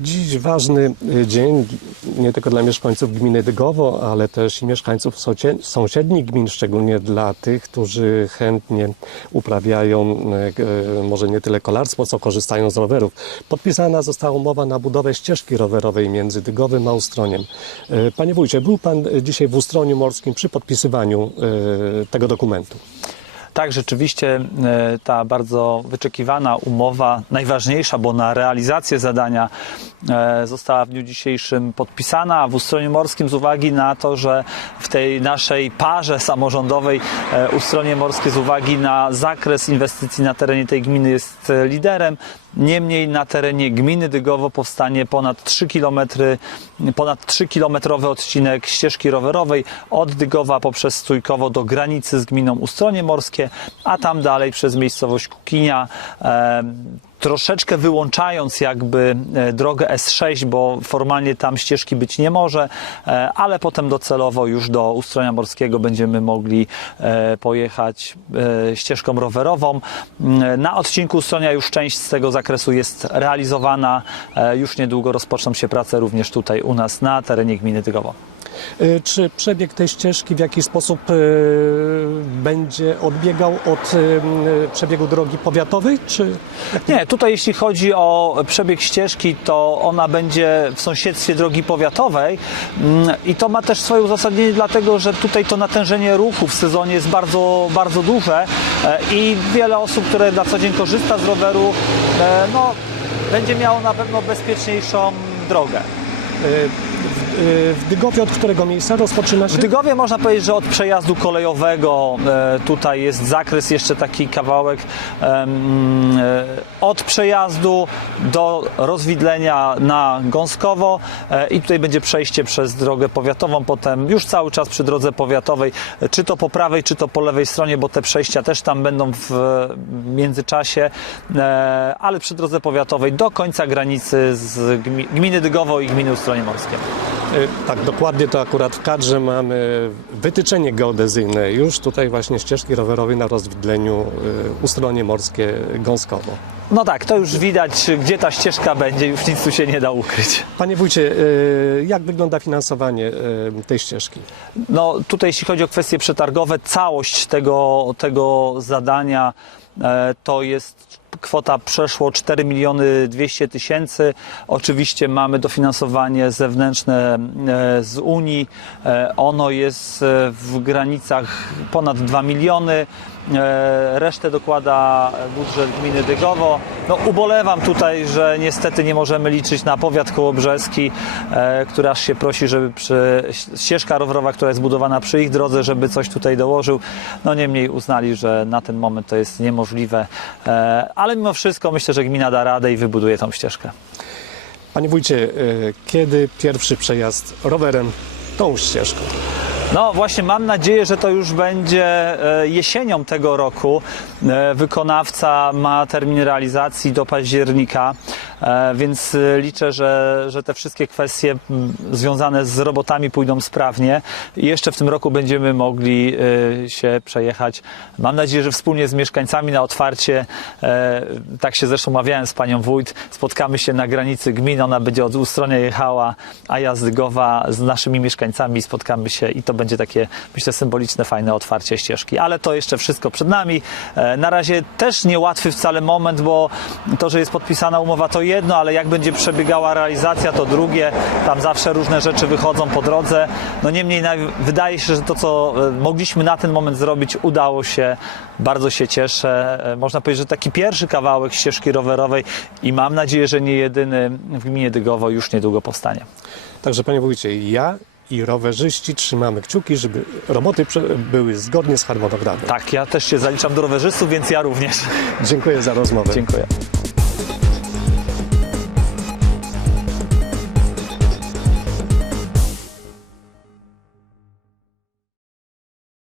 Dziś ważny y, dzień nie tylko dla mieszkańców gminy Dygowo, ale też i mieszkańców sąsiednich gmin, szczególnie dla tych, którzy chętnie uprawiają y, y, może nie tyle kolarstwo, co korzystają z rowerów. Podpisana została umowa na budowę ścieżki rowerowej między Dygowym a Ustroniem. Panie wójcie, był pan dzisiaj w Ustroniu Morskim przy podpisywaniu tego dokumentu. Tak, rzeczywiście e, ta bardzo wyczekiwana umowa, najważniejsza, bo na realizację zadania e, została w dniu dzisiejszym podpisana w Ustroniu Morskim z uwagi na to, że w tej naszej parze samorządowej e, Ustronie Morskie z uwagi na zakres inwestycji na terenie tej gminy jest liderem. Niemniej na terenie gminy Dygowo powstanie ponad 3 km, ponad 3 kilometrowy odcinek ścieżki rowerowej od Dygowa poprzez Stójkowo do granicy z gminą Ustronie Morskie, a tam dalej przez miejscowość Kukinia. E, troszeczkę wyłączając jakby e, drogę S6, bo formalnie tam ścieżki być nie może, e, ale potem docelowo już do Ustronia Morskiego będziemy mogli pojechać ścieżką rowerową. Mm, Na odcinku Ustronia już część z tego zakresu jest realizowana. Już niedługo rozpoczną się prace również tutaj u nas na terenie gminy Tygowo. Y, Czy przebieg tej ścieżki w jakiś sposób y, będzie odbiegał od y, przebiegu drogi powiatowej? Czy Nie, tutaj jeśli chodzi o przebieg ścieżki, to ona będzie w sąsiedztwie drogi powiatowej Mm, i to ma też swoje uzasadnienie dlatego, że tutaj to natężenie ruchu w sezonie jest bardzo, bardzo duże e, i wiele osób, które na co dzień korzysta z roweru, e, no, będzie miało na pewno bezpieczniejszą drogę. Y, w, Dygowie od którego miejsca rozpoczyna się? W Dygowie można powiedzieć, że od przejazdu kolejowego e, tutaj jest zakres, jeszcze taki kawałek e, od przejazdu do rozwidlenia na Gąskowo e, i tutaj będzie przejście przez drogę powiatową, potem już cały czas przy drodze powiatowej, czy to po prawej, czy to po lewej stronie, bo te przejścia też tam będą w międzyczasie, ale przy drodze powiatowej do końca granicy z gmi- gminy Dygowo i gminy Ustronie Morskie. Y, Tak, dokładnie to akurat w kadrze mamy wytyczenie geodezyjne. Już tutaj właśnie ścieżki rowerowej na rozwidleniu y, Ustronie Morskie Gąskowo. No tak, to już widać, gdzie ta ścieżka będzie, już nic tu się nie da ukryć. Panie wójcie, y, jak wygląda finansowanie tej ścieżki? No tutaj jeśli chodzi o kwestie przetargowe, całość tego, tego zadania e, to jest kwota przeszło 4 miliony 200 tysięcy. Oczywiście mamy dofinansowanie zewnętrzne e, z Unii. E, Ono jest e, w granicach ponad 2 miliony. Resztę dokłada budżet gminy Dygowo. No, ubolewam tutaj, że niestety nie możemy liczyć na powiat kołobrzeski, który aż się prosi, żeby przy ścieżka rowerowa, która jest budowana przy ich drodze, żeby coś tutaj dołożył. No niemniej uznali, że na ten moment to jest niemożliwe, ale mimo wszystko myślę, że gmina da radę i wybuduje tą ścieżkę. Panie wójcie, y, kiedy pierwszy przejazd rowerem tą ścieżką? No właśnie mam nadzieję, że to już będzie e, jesienią tego roku. E, Wykonawca ma termin realizacji do października, e, więc liczę, że, że te wszystkie kwestie związane z robotami pójdą sprawnie i jeszcze w tym roku będziemy mogli się przejechać. Mam nadzieję, że wspólnie z mieszkańcami na otwarcie, tak się zresztą umawiałem z panią wójt, spotkamy się na granicy gmin, ona będzie od Ustronia jechała, a ja z z naszymi mieszkańcami spotkamy się i to będzie takie, myślę, symboliczne, fajne otwarcie ścieżki. Ale to jeszcze wszystko przed nami. E, Na razie też niełatwy wcale moment, bo to, że jest podpisana umowa to jedno, ale jak będzie przebiegała realizacja to drugie. Tam zawsze różne rzeczy wychodzą po drodze. No niemniej wydaje się, że to, co e, mogliśmy na ten moment zrobić, udało się. Bardzo się cieszę. E, Można powiedzieć, że taki pierwszy kawałek ścieżki rowerowej i mam nadzieję, że nie jedyny w gminie Dygowo już niedługo powstanie. Także panie wójcie, ja i rowerzyści trzymamy kciuki, żeby roboty były zgodnie z harmonogramem. Tak, ja też się zaliczam do rowerzystów, więc ja również. Dziękuję za rozmowę. Dziękuję.